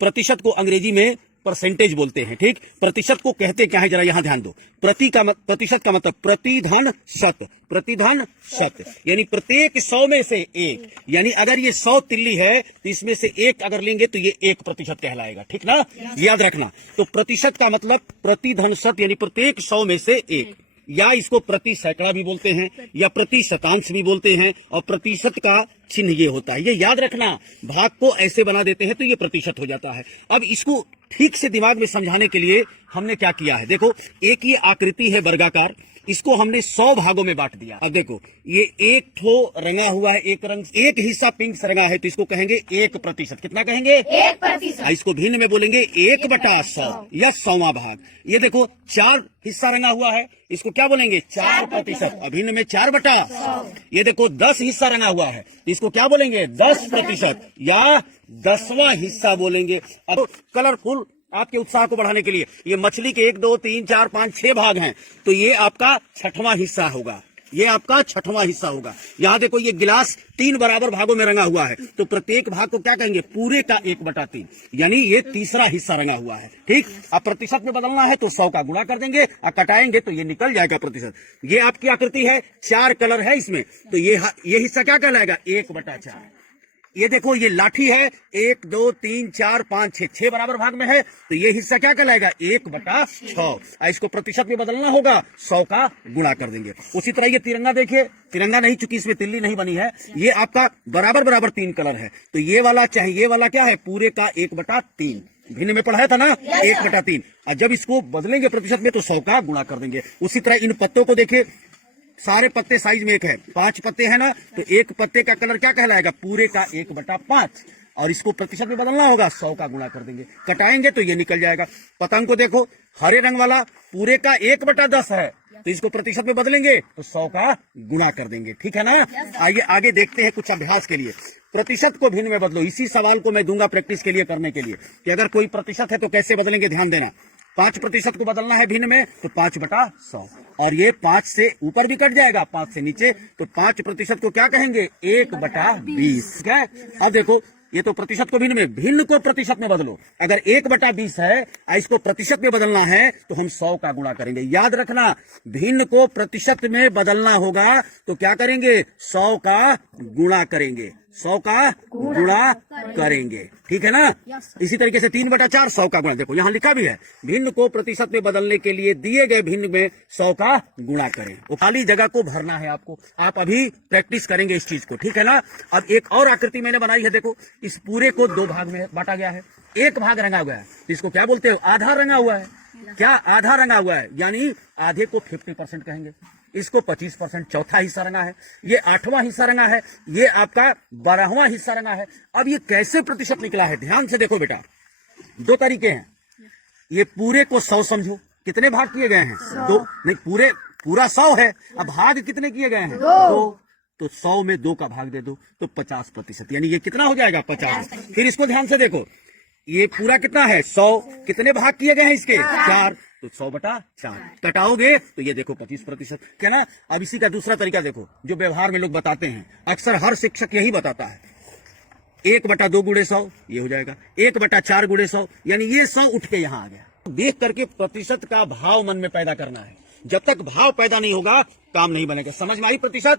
प्रतिशत को अंग्रेजी में परसेंटेज बोलते हैं, ठीक। प्रतिशत को कहते क्या है, जरा यहां ध्यान दो। प्रतिशत का मतलब प्रतिधन शत, प्रतिधन शत, यानी प्रत्येक 100 में से एक, यानी अगर ये 100 तिल्ली है तो इसमें से एक अगर लेंगे तो ये 1% कहलाएगा, ठीक ना, याद रखना। तो प्रतिशत का मतलब प्रतिधन शत, यानी प्रत्येक 100 में से एक, या इसको प्रति सैकड़ा भी बोलते हैं या प्रति शतांश भी बोलते हैं, और प्रतिशत का चिन्ह ये होता है, ये याद रखना। भाग को ऐसे बना देते हैं तो ये प्रतिशत हो जाता है। अब इसको ठीक से दिमाग में समझाने के लिए हमने क्या किया है, देखो एक ये आकृति है वर्गाकार, इसको हमने 100 भागों में बांट दिया। अब देखो ये एक ठो रंगा हुआ है, एक रंग, एक हिस्सा पिंक से रंगा है तो इसको कहेंगे 1%। कितना कहेंगे? 1%। इसको भिन्न में बोलेंगे 1/100 या 100वां भाग। ये देखो 4 हिस्सा रंगा हुआ है, इसको क्या बोलेंगे? 4%। अभिन्न में 4/100। ये देखो 10 हिस्सा रंगा हुआ है, इसको क्या बोलेंगे? 10% या 10वां हिस्सा बोलेंगे। अब कलरफुल आपके उत्साह को बढ़ाने के लिए, ये मछली के 1 2 3 4 5 6 भाग हैं, तो ये आपका 6वां हिस्सा होगा, ये आपका 6वां हिस्सा होगा। यहां देखो ये गिलास 3 बराबर भागों में रंगा हुआ है, तो प्रत्येक भाग को क्या कहेंगे? पूरे का 1/3, यानी ये तीसरा हिस्सा रंगा हुआ है, ठीक। अब प्रतिशत में बदलना है तो 100 का गुणा कर देंगे और कटाएंगे तो ये निकल जाएगा प्रतिशत। ये आपकी आकृति है, 4 कलर है इसमें, तो ये हिस्सा क्या कहलाएगा? 1/4। ये देखो ये लाठी है, 1 2 3 4 5 6 बराबर भाग में है, तो ये हिस्सा क्या कहलाएगा? 1/6। इसको प्रतिशत में बदलना होगा, 100 का गुणा कर देंगे। उसी तरह ये तिरंगा देखिए, तिरंगा नहीं, चूंकि इसमें तिल्ली नहीं बनी है, ये आपका बराबर बराबर 3 कलर है, तो ये वाला चाहे ये वाला क्या है? पूरे का 1/3। भिन्न में पढ़ा था ना, 1/3। और जब इसको बदलेंगे प्रतिशत में तो 100 का गुणा कर देंगे। उसी तरह इन पत्तों को देखिए, सारे पत्ते साइज में एक है, 5 पत्ते हैं ना, तो एक पत्ते का कलर क्या कहलाएगा? पूरे का 1/5। और इसको प्रतिशत में बदलना होगा, 100 का गुणा कर देंगे, कटाएंगे तो ये निकल जाएगा। पतंग को देखो, हरे रंग वाला पूरे का 1/10 है, तो इसको प्रतिशत में बदलेंगे तो 100 का गुणा कर देंगे, ठीक है ना। आइए आगे देखते हैं कुछ अभ्यास के लिए। प्रतिशत को भिन्न में बदलो, इसी सवाल को मैं दूंगा प्रैक्टिस के लिए करने के लिए, कि अगर कोई प्रतिशत है तो कैसे बदलेंगे, ध्यान देना। 5% को बदलना है भिन्न में तो 5/100, और ये 5 से ऊपर भी कट जाएगा, 5 से नीचे, तो 5% को क्या कहेंगे? 1/20, ठीक है। अब देखो ये तो प्रतिशत को भिन्न में, भिन्न को प्रतिशत में बदलो। अगर 1/20 है, इसको प्रतिशत में बदलना है तो हम 100 का गुणा करेंगे। याद रखना, भिन्न को प्रतिशत में बदलना होगा तो क्या करेंगे? 100 का गुणा करेंगे, 100 का गुणा करेंगे, ठीक है ना। इसी तरीके से 3/4 100 का गुणा, देखो यहां लिखा भी है, भिन्न को प्रतिशत में बदलने के लिए दिए गए भिन्न में 100 का गुणा करें। वो खाली जगह को भरना है आपको, आप अभी प्रैक्टिस करेंगे इस चीज को, ठीक है ना। अब एक और आकृति मैंने बनाई है, देखो इस पूरे को 2 भाग में बांटा गया है, एक भाग रंगा हुआ है, इसको क्या बोलते हैं? आधा रंगा हुआ है। क्या? आधा रंगा हुआ है, यानी आधे को 50% कहेंगे, इसको 25%, चौथा हिस्सा रंगा है, ये 8वां हिस्सा रंगा है, ये आपका 12वां हिस्सा रंगा है। अब ये कैसे प्रतिशत निकला है, ध्यान से देखो बेटा। 2 तरीके हैं, ये पूरे को 100 समझो, कितने भाग किए गए हैं? 2 नहीं, पूरा 100 है, अब भाग कितने किए गए हैं? 2। तो 100 में 2 का भाग दे दो तो 50%, यानी ये कितना हो जाएगा? 50। फिर इसको ध्यान से देखो, ये पूरा कितना है? 100, कितने भाग किए गए हैं इसके? 4, तो 100/4 कटाओगे तो ये देखो 25%, क्या ना। अब इसी का दूसरा तरीका देखो, जो व्यवहार में लोग बताते हैं, अक्सर हर शिक्षक यही बताता है, 1/2 × 100 ये हो जाएगा, 1/4 × 100, यानी ये 100 उठ के यहां आ गया। देख करके प्रतिशत का भाव मन में पैदा करना है, जब तक भाव पैदा नहीं होगा काम नहीं बनेगा। समझ में आई प्रतिशत?